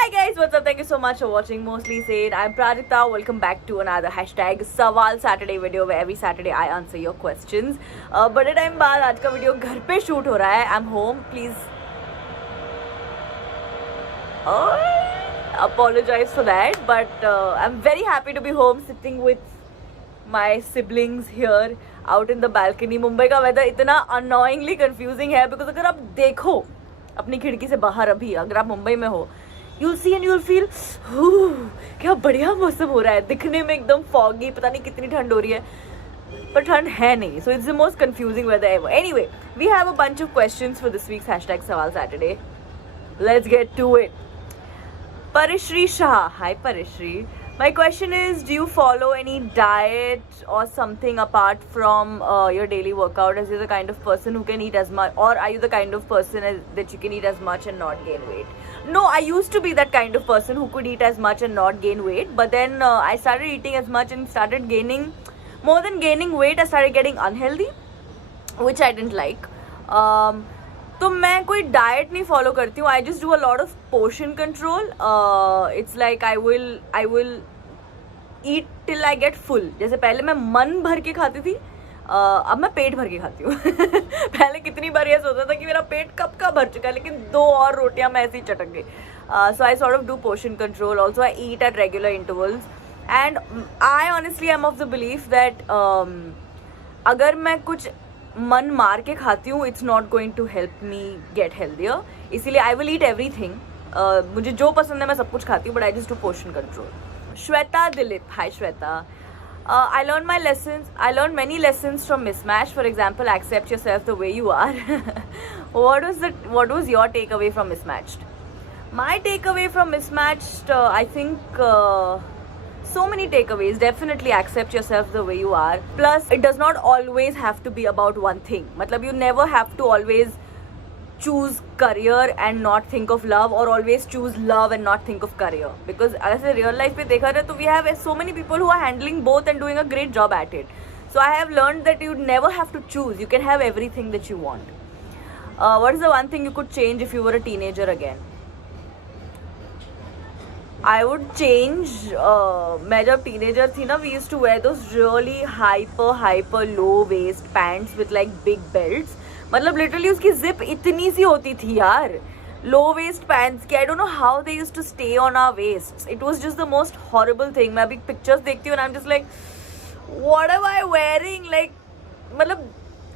Hi guys, what's up? Thank you so much for watching Mostly Said. I'm Prajakta. Welcome back to another hashtag Sawal Saturday video where every Saturday I answer your questions. बड़े time बाद आज का video घर पे shoot हो रहा है. I'm home. Please apologize for that. But I'm very happy to be home, sitting with my siblings here out in the balcony. Mumbai का वेदर इतना annoyingly confusing है because अगर आप देखो अपनी खिड़की से बाहर अभी अगर आप मुंबई में हो you'll see and you'll feel क्या बढ़िया मौसम हो रहा है. दिखने में एकदम foggy, पता नहीं कितनी ठंड हो रही है पर ठंड है नहीं. So it's the most confusing weather ever. Anyway, we have a bunch of questions for this week's hashtag Sawal Saturday. Let's get to it. Parishri Shah. Hi Parishri. My question is, do you follow any diet or something apart from your daily workout? As you're the kind of person who can eat as much, or are you the kind of person that you can eat as much and not gain weight? No, I used to be that kind of person who could eat as much and not gain weight. But then I started eating as much and started gaining, more than gaining weight, I started getting unhealthy, which I didn't like. तो मैं कोई diet नहीं follow करती हूँ. I just do a lot of portion control. It's like I will eat till I get full. जैसे पहले मैं मन भर के खाती थी, अब मैं पेट भर के खाती हूँ. पहले कितनी बार ये सोचा था कि मेरा पेट कब का भर चुका है, लेकिन 2 और रोटियां मैं ऐसे ही चटक गई. So I sort of do portion control. Also I eat at regular intervals and I honestly I am of the belief that अगर मैं कुछ मन मार के खाती हूँ it's not going to help me get healthier. इसीलिए आई विल ईट एवरीथिंग. मुझे जो पसंद है मैं सब कुछ खाती हूँ, but I just do portion control. Shweta Dilip. Hi Shweta. I learned my lessons. I learned many lessons from Mismatched. For example, accept yourself the way you are. What was your takeaway from Mismatched? My takeaway from Mismatched, I think so many takeaways. Definitely accept yourself the way you are. Plus, it does not always have to be about one thing. मतलब you never have to always choose career and not think of love, or always choose love and not think of career. Because ऐसे real life पे देखा जाए तो we have so many people who are handling both and doing a great job at it. So I have learned that you never have to choose. You can have everything that you want. What is the one thing you could change if you were a teenager again? I would change. मैं जब teenager थी ना, we used to wear those really hyper low waist pants with like big belts. मतलब literally उसकी zip इतनी सी होती थी यार. लो वेस्ट पैंट्स की. I don't know how they used to stay on our waist. It was just the most horrible thing. मैं अभी पिक्चर्स देखती हूँ and I am just like what am I wearing. Like मतलब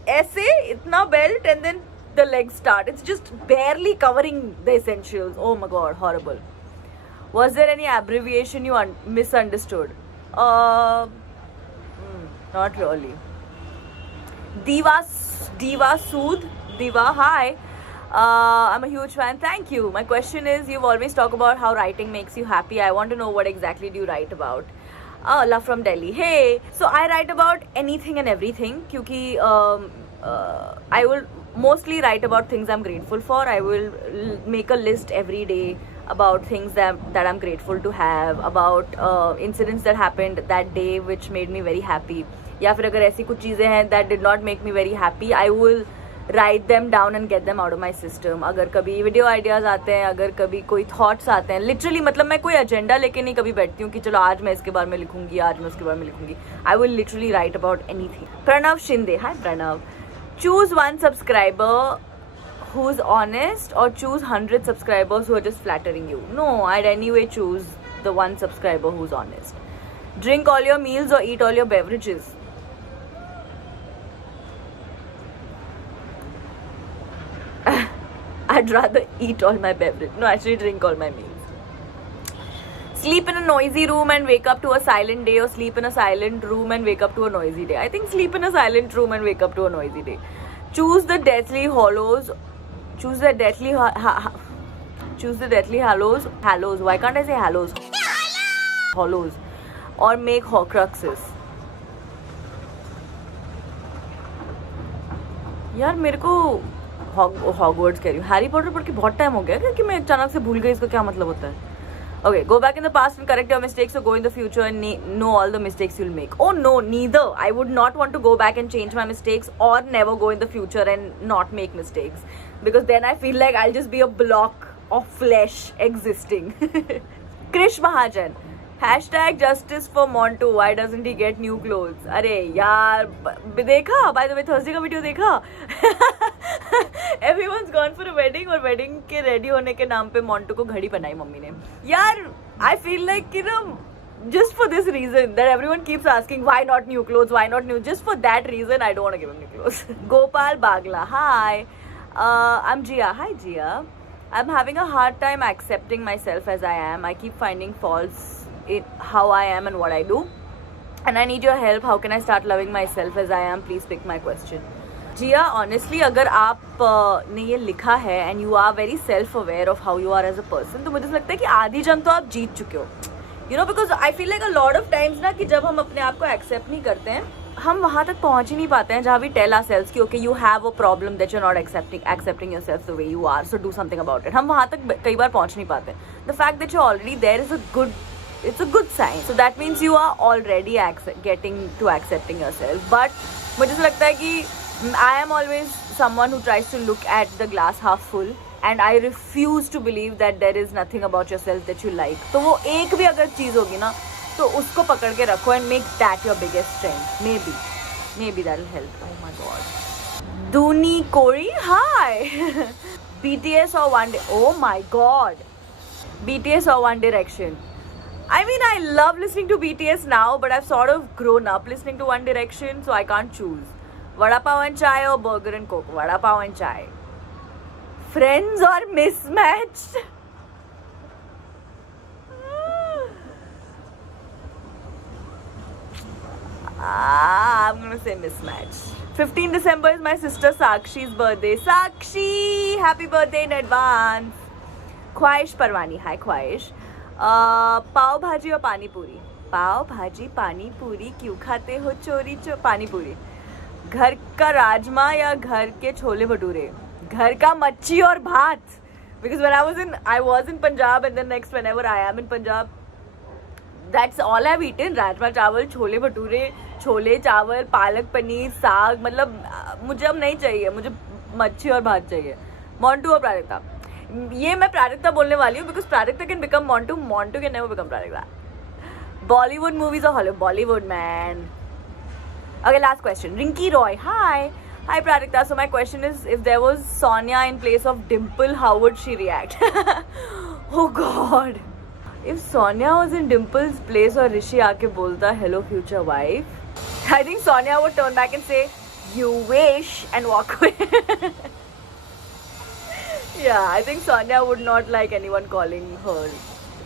ऐसे इतना belt and then the leg start. It's just barely covering the essentials. Oh my god, horrible. Was there any abbreviation you misunderstood? Not really. Diva Sood. Diva, hi. I'm a huge fan. Thank you. My question is, you've always talked about how writing makes you happy. I want to know what exactly do you write about? Love from Delhi. Hey. So I write about anything and everything. क्योंकि I will mostly write about things I'm grateful for. I will make a list every day about things that I'm grateful to have, about incidents that happened that day which made me very happy. या फिर अगर ऐसी कुछ चीज़ें हैं that did not make me very happy, I will write them down and get them out of my system. अगर कभी video ideas आते हैं, अगर कभी कोई थॉट्स आते हैं, लिटरली मतलब मैं कोई एजेंडा लेके नहीं कभी बैठती हूँ कि चलो आज मैं इसके बारे में लिखूंगी, आज मैं उसके बारे में लिखूंगी. I will literally write about anything. Pranav Shinde. Hi Pranav. Choose one subscriber who is honest or choose 100 subscribers who are just flattering you? No, I'd anyway choose the one subscriber who's honest. Drink all your meals or eat all your beverages? I'd rather eat all my beverage. No, actually drink all my meals. Sleep in a noisy room and wake up to a silent day, or sleep in a silent room and wake up to a noisy day? I think sleep in a silent room and wake up to a noisy day. Choose the Deathly Hallows. Choose the Deathly choose the Deathly Hallows. Hallows. Why can't I say Hallows? Hollows. Or make Horcruxes. यार मेरे को Hogwarts कह रही हूँ. Harry Potter पढ़ के बहुत time हो गया क्योंकि मैं अचानक से भूल गई इसका क्या मतलब होता है. Okay, go back in the past and correct your mistakes, or go in the future and know all the mistakes you'll make. Oh no, neither. I would not want to go back and change my mistakes, or never go in the future and not make mistakes, because then I feel like I'll just be a block of flesh existing. Krish Mahajan, hashtag justice for Montu, why doesn't he get new clothes? अरे यार देखा, by the way Thursday का video देखा? Everyone's gone for a wedding और wedding के ready होने के नाम पे मोंटू को घड़ी पहनाई मम्मी ने. यार I feel like you know, just for this reason that everyone keeps asking why not new clothes, why not new, just for that reason I don't want to give him new clothes. Gopal Bagla, hi, I'm Jia. Hi Jia. I'm having a hard time accepting myself as I am. I keep finding faults in how I am and what I do, and I need your help. How can I start loving myself as I am? Please pick my question. Jia, honestly अगर आप ने ये लिखा है and you are very self aware of how you are as a person, तो मुझे लगता है कि आधी जंग तो आप जीत चुके हो. You know, because I feel like a lot of times ना कि जब हम अपने आप को accept नहीं करते हैं, हम वहाँ तक पहुँच ही नहीं पाते हैं जहाँ we tell ourselves कि okay, you have a problem that you're not accepting yourself the way you are, so do something about it. हम वहाँ तक कई बार पहुँच नहीं पाते. The fact that you're already there is it's a good sign. So that means you are already getting to accepting yourself. But मुझे ऐसा लगता है कि I am always someone who tries to look at the glass half full, and I refuse to believe that there is nothing about yourself that you like. तो वो एक भी अगर चीज़ होगी ना, तो उसको पकड़ के रखो and make that your biggest strength. Maybe that will help. Oh my god. Duni Kori, hi. BTS or One Day? Oh my god. BTS or One Direction? I mean, I love listening to BTS now, but I've sort of grown up listening to One Direction, so I can't choose. Vada pav and chai or burger and coke? Vada pav and chai. Friends or Mismatched? I'm gonna say Mismatched. 15 December is my sister Sakshi's birthday. Sakshi, happy birthday in advance. Khwahish Parwani, hi Khwahish. पाव भाजी और पानी पूरी. पाव भाजी पानी पूरी क्यों खाते हो चोरी पानी पूरी? घर का राजमा या घर के छोले भटूरे? घर का मच्छी और भात. Because when I was in Punjab, and then next whenever I am in Punjab, that's all I've eaten. Rajma चावल, छोले भटूरे, छोले चावल, पालक पनीर, साग. मतलब मुझे अब नहीं चाहिए, मुझे मच्छी और भात चाहिए. मोंटू और प्राजक्ता. ये मैं प्राजक्ता बोलने वाली हूँ because Prajakta can become Montu, Montu can never become Prajakta. Bollywood movies or Hollywood? Bollywood, man. Okay, last question. Rinky Roy, hi. Hi Prajakta. So my question is, if there was Sonia in place of Dimple, how would she react? Oh God. If Sonia was in Dimple's place और ऋषि आके बोलता hello future wife, I think Sonia would turn back and say you wish and walk away. Yeah, I think Sonia would not like anyone calling her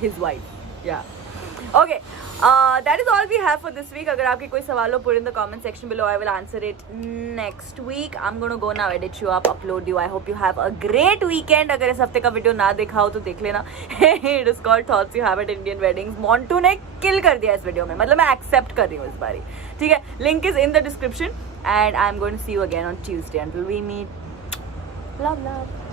his wife. Yeah. Okay. That is all we have for this week. अगर आपके कोई सवाल हो, put in the comment section below. I will answer it next week. I'm gonna go now, edit you up, upload you. I hope you have a great weekend. अगर इस हफ्ते का video ना देखा हो तो देख लेना. It is called Thoughts You Have at Indian Weddings. Montu ने kill कर दिया इस वीडियो में. मतलब मैं accept कर रही हूँ इस बारी. ठीक है. Link is in the description. And I'm going to see you again on Tuesday. Until we meet. Love.